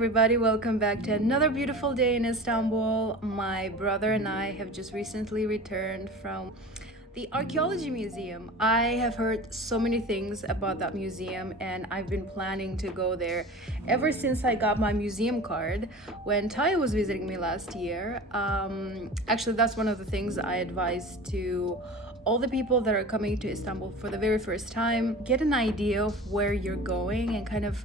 everybody, welcome back to another beautiful day in Istanbul. My brother and I have just recently returned from the Archaeology Museum. I have heard so many things about that museum and I've been planning to go there ever since I got my museum card when Taya was visiting me last year. Actually, that's one of the things I advise to all the people that are coming to Istanbul for the very first time. Get an idea of where you're going and kind of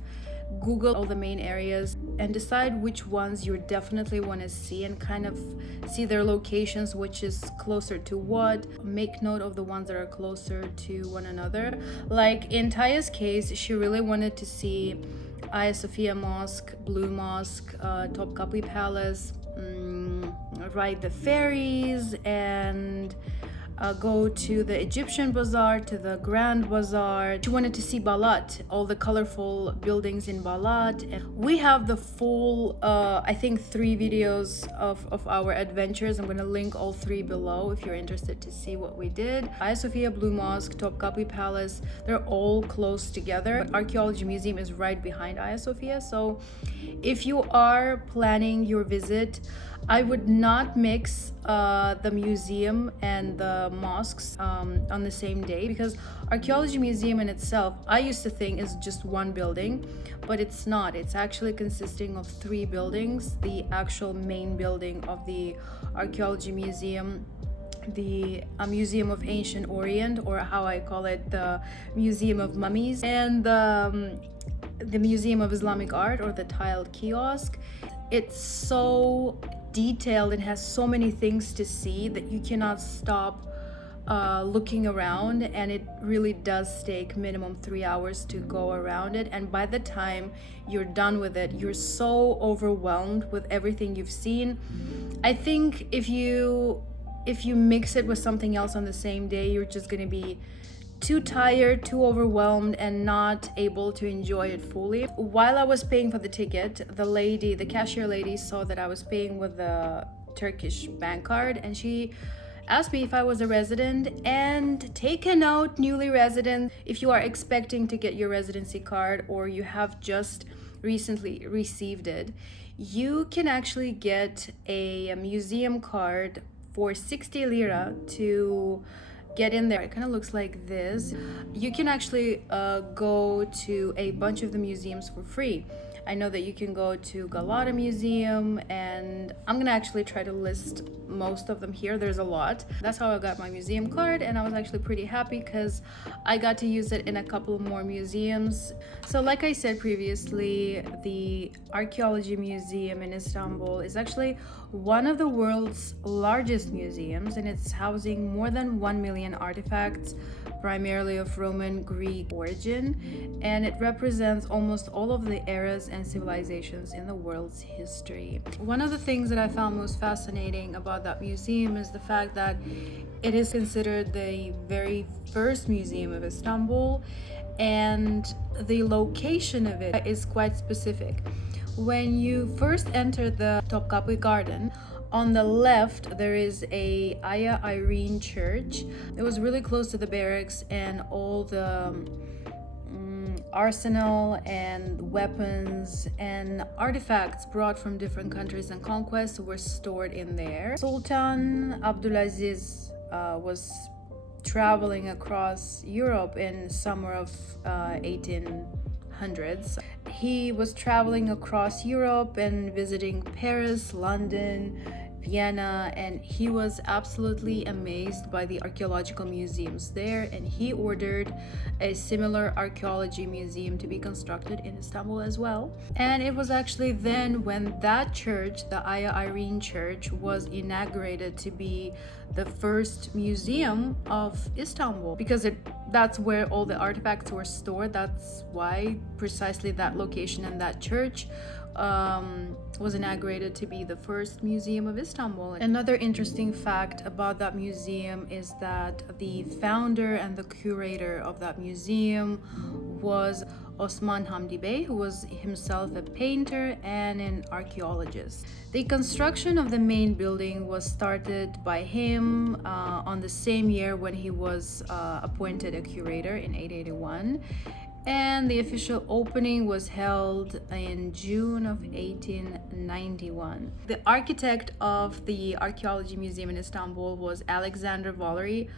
Google all the main areas and decide which ones you definitely want to see and kind of see their locations, which is closer to what. Make note of the ones that are closer to one another. Like in Taya's case, she really wanted to see Hagia Sophia Mosque, Blue Mosque, Topkapi Palace, ride the ferries, and go to the Egyptian Bazaar, to the Grand Bazaar. She wanted to see Balat, all the colorful buildings in Balat. And we have the full, I think 3 videos of our adventures. I'm gonna link all 3 below if you're interested to see what we did. Hagia Sophia, Blue Mosque, Topkapi Palace, they're all close together. But Archaeology Museum is right behind Hagia Sophia. So if you are planning your visit, I would not mix the museum and the mosques on the same day, because Archaeology Museum in itself, I used to think is just one building, but it's not. It's actually consisting of 3 buildings. The actual main building of the Archaeology Museum, the Museum of Ancient Orient, or how I call it, the Museum of Mummies, and the Museum of Islamic Art, or the tiled kiosk. It's so detailed and has so many things to see that you cannot stop looking around, and it really does take minimum 3 hours to go around it. And by the time you're done with it, you're so overwhelmed with everything you've seen. I think if you mix it with something else on the same day, you're just gonna be too tired, too overwhelmed, and not able to enjoy it fully. While I was paying for the ticket, the cashier lady saw that I was paying with the Turkish bank card, and she asked me if I was a resident. And take a note, newly resident, if you are expecting to get your residency card or you have just recently received it, you can actually get a museum card for 60 lira to get in there. It kind of looks like this. You can actually go to a bunch of the museums for free. I know that you can go to Galata Museum, and I'm gonna actually try to list most of them here. There's a lot. That's how I got my museum card, and I was actually pretty happy because I got to use it in a couple more museums. So like I said previously, the Archaeology Museum in Istanbul is actually one of the world's largest museums, and it's housing more than 1 million artifacts, primarily of Roman Greek origin, and it represents almost all of the eras and civilizations in the world's history. One of the things that I found most fascinating about that museum is the fact that it is considered the very first museum of Istanbul, and the location of it is quite specific. When you first enter the Topkapi Garden, on the left there is a Hagia Irene church. It was really close to the barracks, and all the arsenal and weapons and artifacts brought from different countries and conquests were stored in there. Sultan Abdulaziz was traveling across Europe in summer of 1800s. He was traveling across Europe and visiting Paris, London, Vienna, and he was absolutely amazed by the archaeological museums there, and he ordered a similar archaeology museum to be constructed in Istanbul as well. And it was actually then when that church, the Hagia Irene church, was inaugurated to be the first museum of Istanbul, because that's where all the artifacts were stored. That's why precisely that location and that church was inaugurated to be the first museum of Istanbul. Another interesting fact about that museum is that the founder and the curator of that museum was Osman Hamdi Bey, who was himself a painter and an archaeologist. The construction of the main building was started by him on the same year when he was appointed a curator in 881. and the official opening was held in June of 1891. The architect of the Archaeology Museum in Istanbul was Alexander Valery.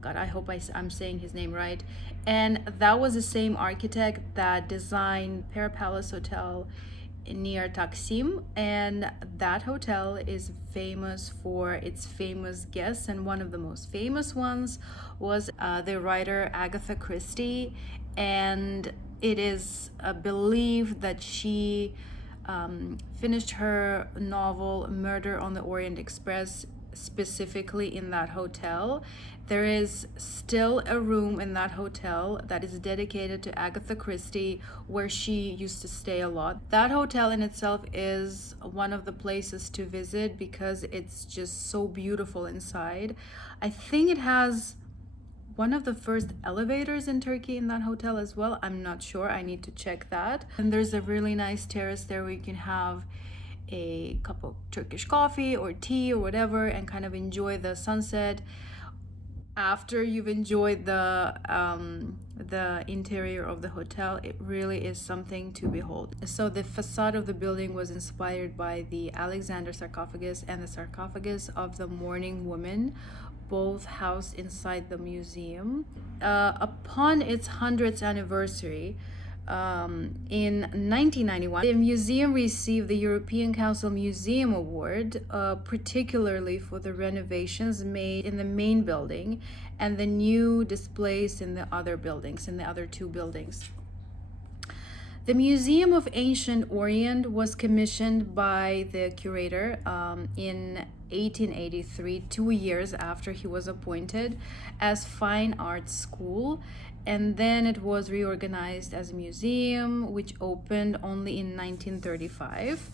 God, I hope I'm saying his name right. And that was the same architect that designed Pera Palace Hotel near Taksim, and that hotel is famous for its famous guests, and one of the most famous ones was the writer Agatha Christie, and it is believed that she finished her novel Murder on the Orient Express specifically in that hotel. There is still a room in that hotel that is dedicated to Agatha Christie, where she used to stay a lot. That hotel in itself is one of the places to visit because it's just so beautiful inside. I think it has one of the first elevators in Turkey in that hotel as well. I'm not sure, I need to check that. And there's a really nice terrace there where you can have a cup of Turkish coffee or tea or whatever and kind of enjoy the sunset after you've enjoyed the interior of the hotel. It really is something to behold. So the facade of the building was inspired by the Alexander sarcophagus and the sarcophagus of the mourning woman, both housed inside the museum. Upon its 100th anniversary, in 1991, the museum received the European Council Museum Award, particularly for the renovations made in the main building and the new displays in the other buildings, in the other two buildings. The Museum of Ancient Orient was commissioned by the curator in 1883, 2 years after he was appointed, as Fine Arts School, and then it was reorganized as a museum, which opened only in 1935.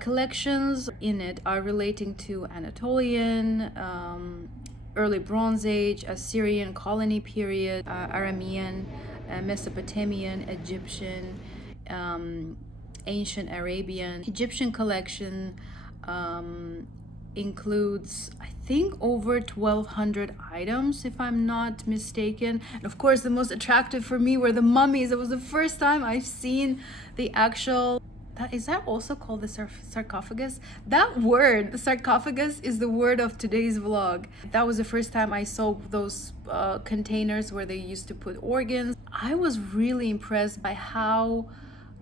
Collections in it are relating to Anatolian, early Bronze Age, Assyrian colony period, Aramean, Mesopotamian, Egyptian, ancient Arabian. Egyptian collection includes, I think, over 1,200 items, if I'm not mistaken. And of course, the most attractive for me were the mummies. It was the first time I've seen the actual... Is that also called the sarcophagus? That word, the sarcophagus, is the word of today's vlog. That was the first time I saw those containers where they used to put organs. I was really impressed by how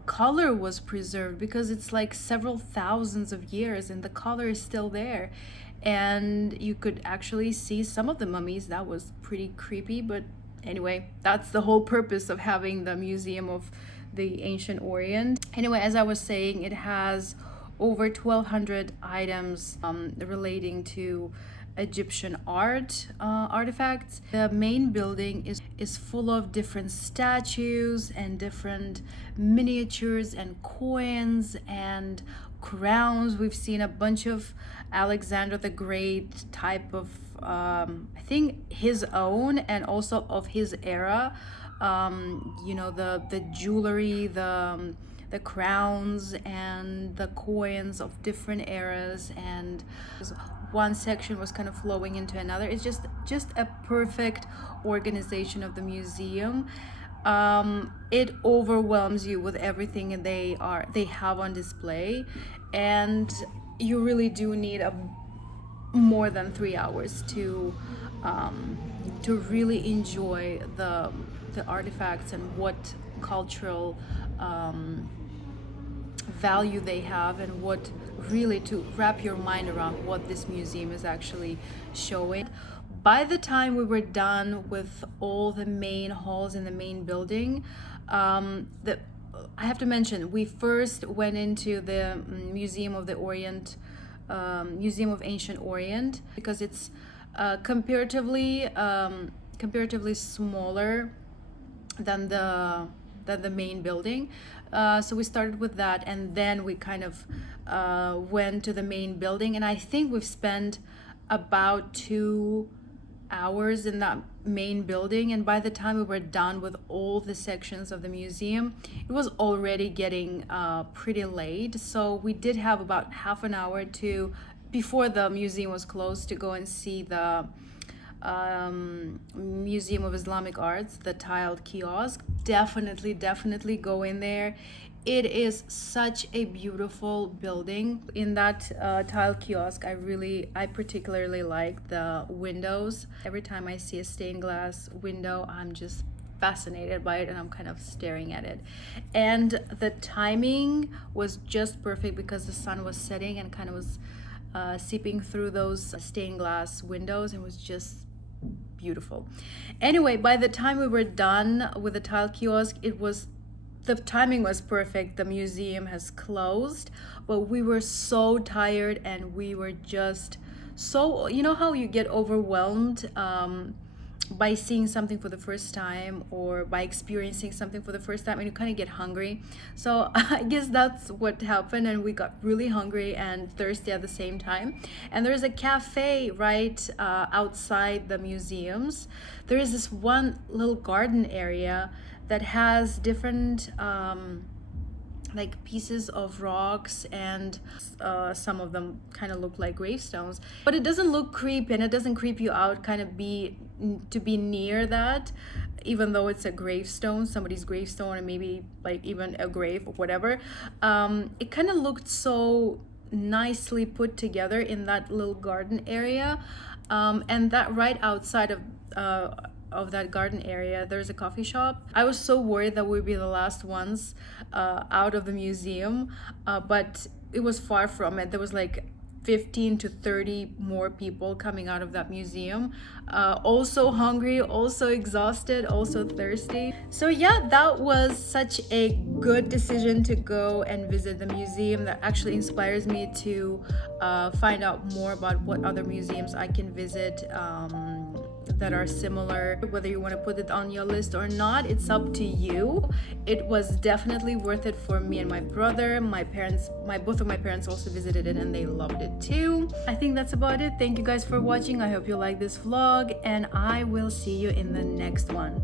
color was preserved, because it's like several thousands of years and the color is still there, and you could actually see some of the mummies. That was pretty creepy, but anyway, that's the whole purpose of having the Museum of the Ancient Orient. Anyway, as I was saying, it has over 1,200 items relating to Egyptian art artifacts. The main building is full of different statues and different miniatures and coins and crowns. We've seen a bunch of Alexander the Great type of I think his own and also of his era. You know, the jewelry, the crowns and the coins of different eras, and one section was kind of flowing into another. It's just a perfect organization of the museum. It overwhelms you with everything they have on display, and you really do need more than 3 hours to really enjoy the artifacts and what cultural value they have, and what really to wrap your mind around what this museum is actually showing. By the time we were done with all the main halls in the main building, I have to mention, we first went into the Museum of the Orient, Museum of Ancient Orient, because it's comparatively smaller than the main building. So we started with that, and then we kind of went to the main building, and I think we've spent about 2 hours in that main building, and by the time we were done with all the sections of the museum, it was already getting pretty late. So we did have about half an hour before the museum was closed, to go and see the Museum of Islamic Arts, the tiled kiosk. Definitely go in there. It is such a beautiful building. In that tile kiosk, I particularly like the windows. Every time I see a stained glass window, I'm just fascinated by it, and I'm kind of staring at it. And the timing was just perfect because the sun was setting and kind of was seeping through those stained glass windows. It was just beautiful. Anyway, by the time we were done with the tile kiosk, the timing was perfect. The museum has closed, but we were so tired, and we were just so, you know how you get overwhelmed by seeing something for the first time, or by experiencing something for the first time, and you kind of get hungry. So I guess that's what happened, and we got really hungry and thirsty at the same time. And there's a cafe right outside the museums. There is this one little garden area that has different like pieces of rocks, and some of them kind of look like gravestones, but it doesn't look creepy, and it doesn't creep you out kind of be near that, even though it's a gravestone, somebody's gravestone, and maybe like even a grave or whatever. It kind of looked so nicely put together in that little garden area, and that right outside of that garden area, there's a coffee shop. I was so worried that we'd be the last ones out of the museum, but it was far from it. There was like 15 to 30 more people coming out of that museum, also hungry, also exhausted, also thirsty. So yeah, that was such a good decision to go and visit the museum. That actually inspires me to find out more about what other museums I can visit that are similar. Whether you want to put it on your list or not, it's up to you. It was definitely worth it for me and my brother. Both of my parents also visited it, and they loved it too. I think that's about it. Thank you guys for watching. I hope you like this vlog, and I will see you in the next one.